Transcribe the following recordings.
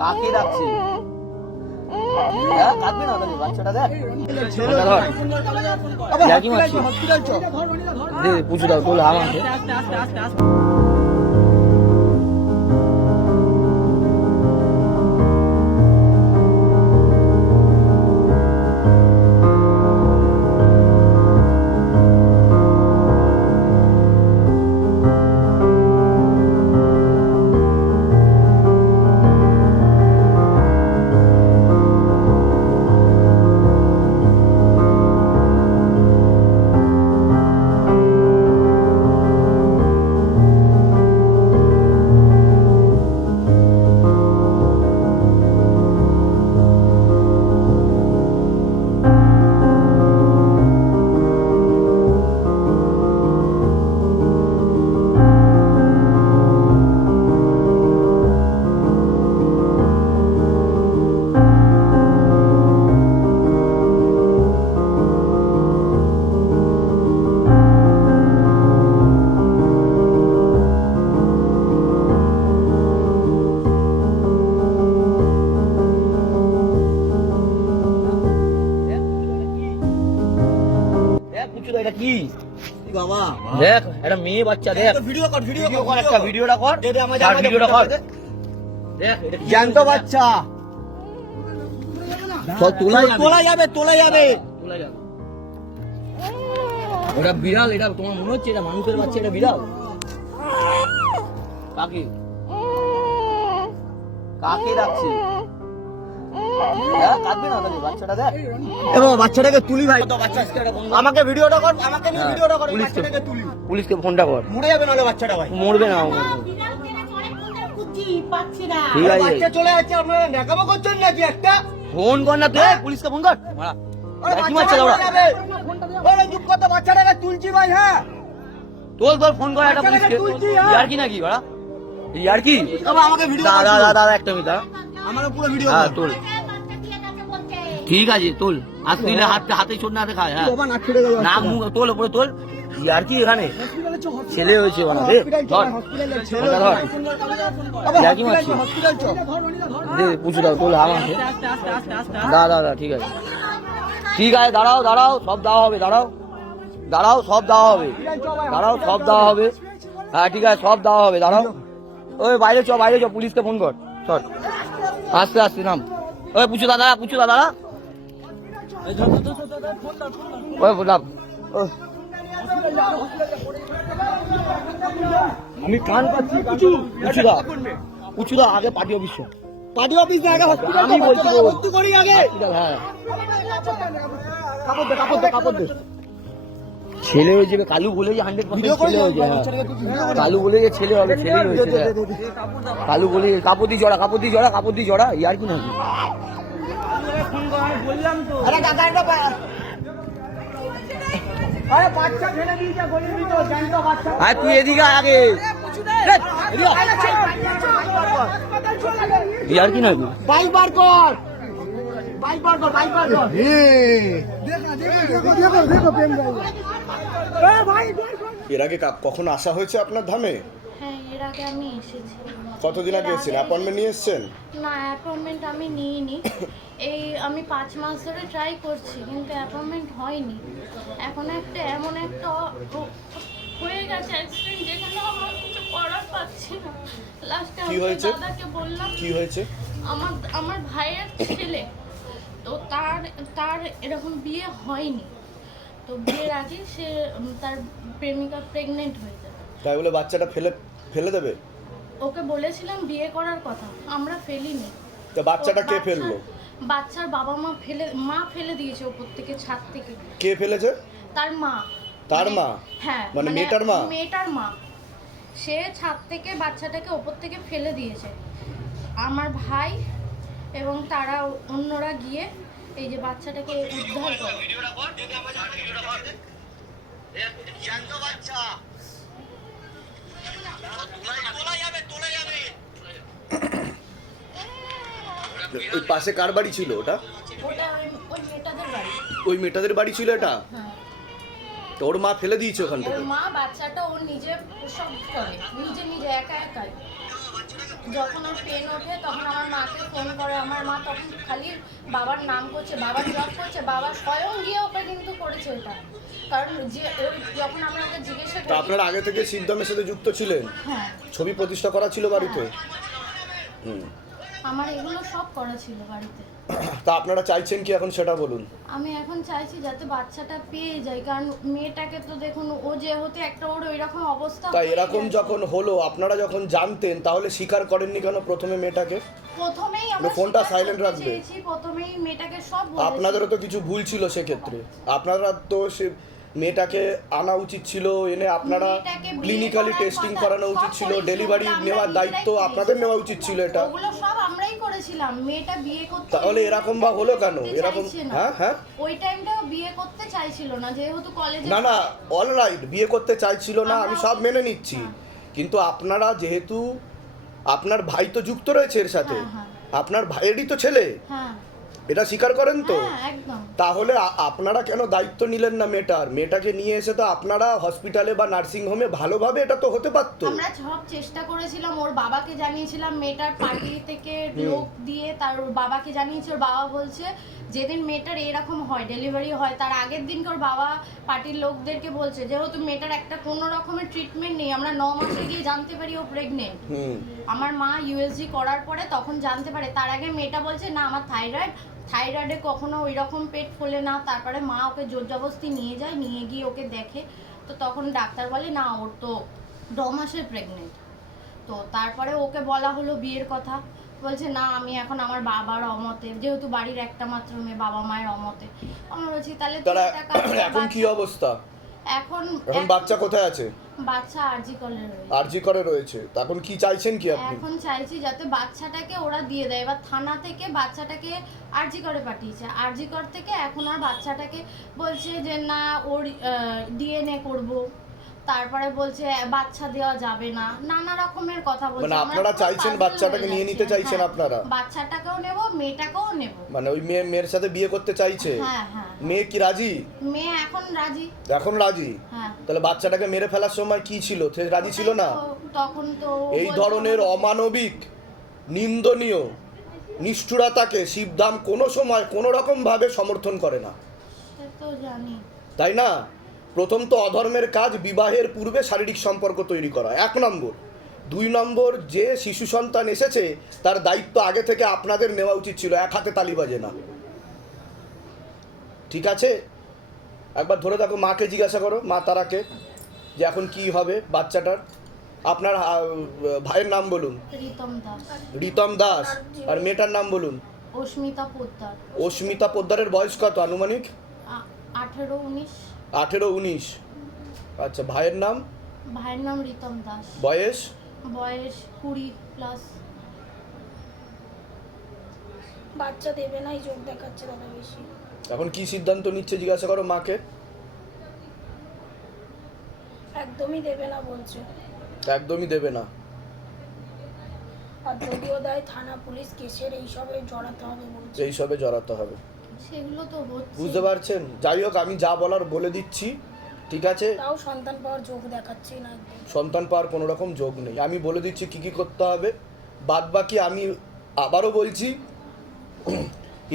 কাকে ডাকছে? হ্যাঁ কাঁদবে না তাহলে বাচ্চাটা দেখ। ধর। ইয়ার্কি মারছি। দে পুজো দাও তোলা আমাকে। এটা কি? বাবা দেখ একটা মেয়ে বাচ্চা দেখ। ভিডিও কর ভিডিও ভিডিও কর একটা ভিডিওটা কর। দে, দে, আমায় দে, আর আমায় দে, ভিডিওটা কর। দেখ। জ্যান্ত বাচ্চা। তোলা যাবে। তোলা যাবে তোলা যাবে। তোলা যাবে। ওটা বিড়াল এটা তোমার মনে হচ্ছে এটা মানুষের বাচ্চা এটা বিড়াল? কাকে? কাকে ডাকছে? বাচ্চাটাকে তুলি ভাই। বাচ্চা আজকে একটা বন্ধু- আমাকে ভিডিওটা কর আমাকে নিয়ে হ্যাঁ, ভিডিওটা কর বাচ্চাটাকে তুলি। পুলিশকে ফোনটা কর। মরে যাবে নাহলে বাচ্চাটা ভাই। মরবে না ঠিক আছে। বাচ্চা চলে যাচ্ছে আপনারা নেকামো করছেন নাকি একটা? ফোন কর না তুই পুলিশকে ফোন কর। কি ওরা চুপ বাচ্চাটাকে তুলছি ভাই হ্যাঁ? তোর তোর ফোন কর একটা পুলিশকে। হ্যাঁ। ইয়ার কি নাকি ইয়ার কি? আমাকে ভিডিও দাদা দাদা একটা মিনিট দাঁড়া। আমার পুরো ভিডিও হ্যাঁ তোল। ঠিক আছে তোল। আজ তুই হাতে হাতে ছোট না খায় হ্যাঁ। নাক না মুখ তোল উপরে তোল। ইয়ার কি এখানে? ছেলে হয়েছে বানা দে ধর। কি মারছি দে পুজো দাও তোল আমাকে দাঁড়া দাঁড়া ঠিক আছে। ঠিক আছে দাঁড়াও দাঁড়াও সব দেওয়া হবে দাঁড়াও। দাঁড়াও সব দেওয়া হবে। দাঁড়াও সব দেওয়া হবে। হ্যাঁ ঠিক আছে সব দেওয়া হবে দাঁড়াও। ওই বাইরে চ বাইরে চ পুলিশকে ফোন কর। চল। আস্তে আস্তে নাম। ওই পুচু দাদা পুচু দাদা। আমি কান পাচ্ছি পুচু পুচু দা পুচু দা আগে পার্টি অফিস পার্টি অফিস আগে হসপিটাল আমি বলছি ভর্তি করি আগে। হ্যাঁ। কাপড় দে কাপড় দে কাপড় দে। ছেলে হয়ে যাবে কালু বলে যে হান্ড্রেড পার্সেন্ট ছেলে হয়েছে হ্যাঁ। কালু বলে যে ছেলে হবে ছেলেই হয়েছে হ্যাঁ। কালু বলে কাপড় দিয়ে জড়া কাপড় দিয়ে জড়া কাপড় দিয়ে জড়া ইয়ার কি নাকি আরে কাকা এটা আরে বাচ্চা ফেলে দিয়েছে গলির ভিতর জ্যান্ত বাচ্চা আর তুই এদিকে আগে ধ্যাৎ, এদিকে আয়। ইয়ার কি নাকি বাইক বার কর বাইক বার কর বাইক বার কর এর আগে কা- কখন আসা হয়েছে আপনার ধামে হ্যাঁ আগে আমি এসেছি। কতদিন আগে এসেছেন? অ্যাপয়েন্টমেন্ট নিয়ে এসেছেন? না অ্যাপয়েন্টমেন্ট আমি নিইনি। এই আমি পাঁচ মাস ধরে ট্রাই করছি কিন্তু অ্যাপয়েন্টমেন্ট হয়নি। এখন একটা এমন একটা হয়ে গেছে অ্যাক্সিডেন্ট যেখানে আমার কিছু করার পাচ্ছি না। লাস্টে কি আমি হয়েছে? দাদাকে বললাম কি হয়েছে? আমার আমার ভাইয়ের ছেলে তো তার তার এরকম বিয়ে হয়নি। তো বিয়ের আগে সে তার প্রেমিকা প্রেগনেন্ট হয়ে যায় তাই বলে বাচ্চাটা ফেলে ফেলে দেবে? ওকে বলেছিলাম বিয়ে করার কথা আমরা ফেলিনি। তা বাচ্চাটা কে বাচ্চার- ফেলল? বাচ্চার বাবা মা ফেলে মা ফেলে দিয়েছে ওপর থেকে ছাদ থেকে। কে ফেলেছে? তার মা। তার মানে- মা? হ্যাঁ মানে মেয়েটার মা? মেয়েটার মা। সে ছাদ থেকে বাচ্চাটাকে ওপর থেকে ফেলে দিয়েছে। আমার ভাই এবং তারা অন্যরা গিয়ে এই যে বাচ্চাটাকে উদ্ধার করে। ওই পাশে কার বাড়ি ছিল ওটা? ওই মেয়েটাদের বাড়ি। ছিল এটা? তোর তো ওর মা ফেলে দিয়েছে ওখান থেকে? মা বাচ্চাটা ওর নিজে সব করে নিজে নিজে একা একাই। যখন ওর পেন ওঠে তখন আমার মাকে ফোন করে। আমার মা তখন খালি বাবার নাম করছে বাবার জব করছে বাবা স্বয়ং গিয়ে ওকে কিন্তু করেছে ওটা। কারণ যে যখন আমরা ওকে জিজ্ঞাসা তা করি আপনারা আগে থেকে সিদ্ধামের সাথে যুক্ত ছিলেন? হ্যাঁ। ছবি প্রতিষ্ঠা করা ছিল বাড়িতে? হুম। আমার এগুলো সব করা ছিল বাড়িতে। তা আপনারা চাইছেন কি এখন সেটা বলুন? আমি এখন চাইছি যাতে বাচ্চাটা পেয়ে যায় কারণ মেয়েটাকে তো দেখুন ও যেহেতু একটা ওর ওই রকম অবস্থা তা এরকম যখন হলো আপনারা যখন জানতেন তাহলে স্বীকার করেননি কেন প্রথমে মেয়েটাকে? প্রথমেই আপনি আমরা ফোনটা করতে রাখবে। প্রথমেই মেয়েটাকে সব। আপনাদেরও তো কিছু ভুল ছিল সেক্ষেত্রে। আপনারা তো সে মেয়েটাকে আনা উচিত ছিল এনে আপনারা ক্লিনিক্যালি টেস্টিং করানো উচিত ছিল ডেলিভারি নেওয়ার দায়িত্ব আপনাদের নেওয়া উচিত ছিল এটা। করেছিলাম মেয়েটা বিয়ে করতে তাহলে এরকম বা হলো কেন? এরকম হ্যাঁ হ্যাঁ। ওই টাইমটাও বিয়ে করতে চাইছিল না যেহেতু কলেজে না না অলরাইট বিয়ে করতে চাইছিল না আমি সব মেনে নিচ্ছি। হ্যাঁ। কিন্তু আপনারা যেহেতু আপনার ভাই তো যুক্ত রয়েছে এর সাথে। হ্যাঁ, হ্যাঁ। আপনার ভাইয়েরই তো ছেলে। হ্যাঁ। এটা স্বীকার করেন তো? হ্যাঁ একদম। তাহলে আপনারা কেন দায়িত্ব নিলেন না মেয়েটার? মেয়েটাকে নিয়ে এসে তো আপনারা হসপিটালে বা নার্সিং হোমে ভালোভাবে এটা তো হতে পারতো। আমরা সব চেষ্টা করেছিলাম ওর বাবাকে জানিয়েছিলাম মেয়েটার পার্টি থেকে লোক দিয়ে তার ওর বাবাকে জানিয়েছে ওর বাবা বলছে যেদিন মেয়েটার এরকম হয় ডেলিভারি হয় তার আগের দিনকে ওর বাবা পার্টির লোকদেরকে বলছে যেহেতু মেয়েটার একটা কোনো রকমের ট্রিটমেন্ট নেই আমরা ন মাসে গিয়ে জানতে পারি ও প্রেগনেন্ট আমার মা ইউএসজি করার পরে তখন জানতে পারে তার আগে মেয়েটা বলছে না আমার থাইরয়েড থাইরয়েডে কখনো ওই রকম পেট ফোলে না তারপরে মা ওকে জোর জবরদস্তি নিয়ে যায় নিয়ে গিয়ে ওকে দেখে। তো তখন ডাক্তার বলে না ওর তো ন মাসের প্রেগনেন্ট তো তারপরে ওকে বলা হলো বিয়ের কথা। বলছে না আমি এখন আমার বাবার অমতে যেহেতু বাড়ির একটা মাত্র মেয়ে বাবা মায়ের অমতে। আমরা বলছি তাহলে এখন কি অবস্থা? এখন এখন বাচ্চা কোথায় আছে? বাচ্চা আরজি কলে রয়েছে। আরজি করে রয়েছে। তখন কি চাইছেন কি আপনি? এখন চাইছি যাতে বাচ্চাটাকে ওরা দিয়ে দেয়। এবার থানা থেকে বাচ্চাটাকে আরজি করে পাঠিয়েছে। আরজি কর থেকে এখন আর বাচ্চাটাকে বলছে যে না ওর ডিএনএ করব। তারপরে বলছে বাচ্চা দেওয়া যাবে না। নানা রকমের কথা বলছে। মানে আপনারা চাইছেন বাচ্চাটাকে নিয়ে নিতে চাইছেন হ্যাঁ, আপনারা? বাচ্চাটাকেও নেব মেয়েটাকেও নেব। মানে ওই মেয়ে মেয়ের সাথে বিয়ে করতে চাইছে? হ্যাঁ হ্যাঁ মেয়ে কি রাজি? মেয়ে এখন রাজি। এখন রাজি? হ্যাঁ। তাহলে বাচ্চাটাকে মেরে ফেলার সময় কি ছিল? সে রাজি ছিল না? তো- তখন তো এই বলছে ধরনের অমানবিক নিন্দনীয় নিষ্ঠুরতাকে শিবধাম কোনো সময় কোনো রকম ভাবে সমর্থন করে না। সে তো জানি। তাই না? প্রথম তো অধর্মের কাজ বিবাহের পূর্বে শারীরিক সম্পর্ক তৈরি করা। এক নম্বর। দুই নম্বর যে শিশু সন্তান এসেছে তার দায়িত্ব আগে থেকে আপনাদের নেওয়া উচিত ছিল এক হাতে তালি বাজে না। ঠিক আছে? একবার ধরে দেখো মাকে জিজ্ঞাসা করো মা তারাকে যে এখন কি হবে বাচ্চাটার। আপনার ভাইয়ের নাম বলুন। রিতম দাস। আর মেয়েটার নাম বলুন। অস্মিতা পোদ্দার। অস্মিতা পোদ্দারের বয়স কত আনুমানিক? আঠেরো উনিশ। আঠেরো উনিশ। আচ্ছা ভাইয়ের নাম? ভাইয়ের নাম রিতম দাস। বয়স? বয়স কুড়ি প্লাস বাচ্চা দেবে নাই চোখ দেখাচ্ছে দাদা বেশি। এখন কি সিদ্ধান্ত নিচ্ছে জিজ্ঞাসা করো মাকে। একদমই দেবে না বলছে। একদমই দেবে না। আর যদিও দেয় থানা পুলিশ কেসের এইসবে জড়াতে হবে বলছে। এই সবে জড়াতে হবে। সেগুলো তো হচ্ছে। বুঝতে পারছেন? যাই হোক আমি যা বলার বলে দিচ্ছি ঠিক আছে? তাও সন্তান পাওয়ার যোগ দেখাচ্ছি না সন্তান পাওয়ার কোনো রকম যোগ নেই। আমি বলে দিচ্ছি কি কি করতে হবে। বাদ বাকি আমি আবারও বলছি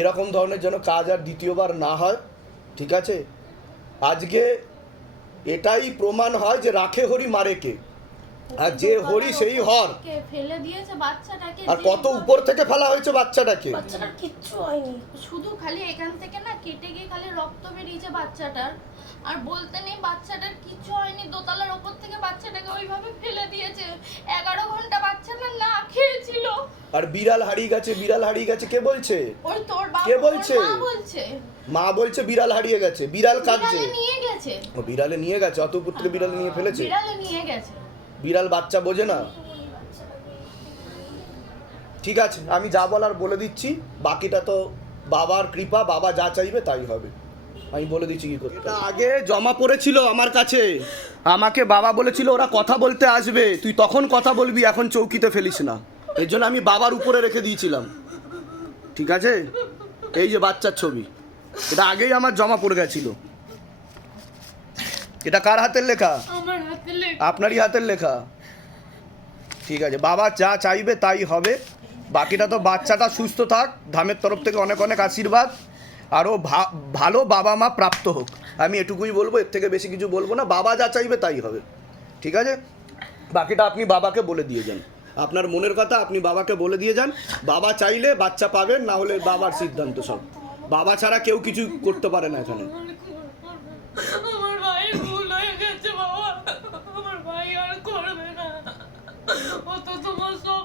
এরকম ধরনের যেন কাজ আর দ্বিতীয়বার না হয় ঠিক আছে? আজকে এটাই প্রমাণ হয় যে রাখে হরি মারে কে আর যে হরি সেই হর। ফেলে দিয়েছে বাচ্চাটাকে আর কত উপর থেকে ফেলা হয়েছে বাচ্চাটাকে? বাচ্চাটার কিচ্ছু হয়নি। শুধু খালি এখান থেকে না কেটে গিয়ে খালি রক্ত বেরিয়েছে বাচ্চাটার। আর বলতে নেই বাচ্চাটার কিচ্ছু হয়নি। দোতলার ওপর থেকে বাচ্চাটাকে ওইভাবে ফেলে দিয়েছে। এগারো ঘণ্টা বাচ্চাটা না খেয়েছিল। আর বিড়াল হারিয়ে গেছে বিড়াল হারিয়ে গেছে কে বলছে? ওই তোর বাবা কে বলছে? মা বলছে। মা বলছে বিড়াল হারিয়ে গেছে বিড়াল কাঁদছে। নিয়ে গেছে। ও বিড়ালে নিয়ে গেছে অত উপর বিড়ালে নিয়ে ফেলেছে? বিড়ালে নিয়ে গেছে। বিড়াল বাচ্চা বোঝে না? ঠিক আছে আমি যা বলার বলে দিচ্ছি বাকিটা তো বাবার কৃপা বাবা যা চাইবে তাই হবে। আমি বলে দিচ্ছি কি করতে। আগে জমা পড়েছিল আমার কাছে। আমাকে বাবা বলেছিল ওরা কথা বলতে আসবে। তুই তখন কথা বলবি এখন চৌকিতে ফেলিস না। এর জন্য আমি বাবার উপরে রেখে দিয়েছিলাম। ঠিক আছে? এই যে বাচ্চার ছবি। এটা আগেই আমার জমা পড়ে গেছিল। এটা কার হাতের লেখা? আপনারই হাতের লেখা। ঠিক আছে, বাবা যা চাইবে তাই হবে। বাকিটা তো বাচ্চাটা সুস্থ থাক, ধামের তরফ থেকে অনেক অনেক আশীর্বাদ। আরও ভালো বাবা মা প্রাপ্ত হোক। আমি এটুকুই বলব, এর থেকে বেশি কিছু বলব না। বাবা যা চাইবে তাই হবে। ঠিক আছে? বাকিটা আপনি বাবাকে বলে দিয়ে যান। আপনার মনের কথা আপনি বাবাকে বলে দিয়ে যান। বাবা চাইলে বাচ্চা পাবেন, না হলে বাবার সিদ্ধান্ত সব। বাবা ছাড়া কেউ কিছু করতে পারে না এখানে। Eu tô tomando sol.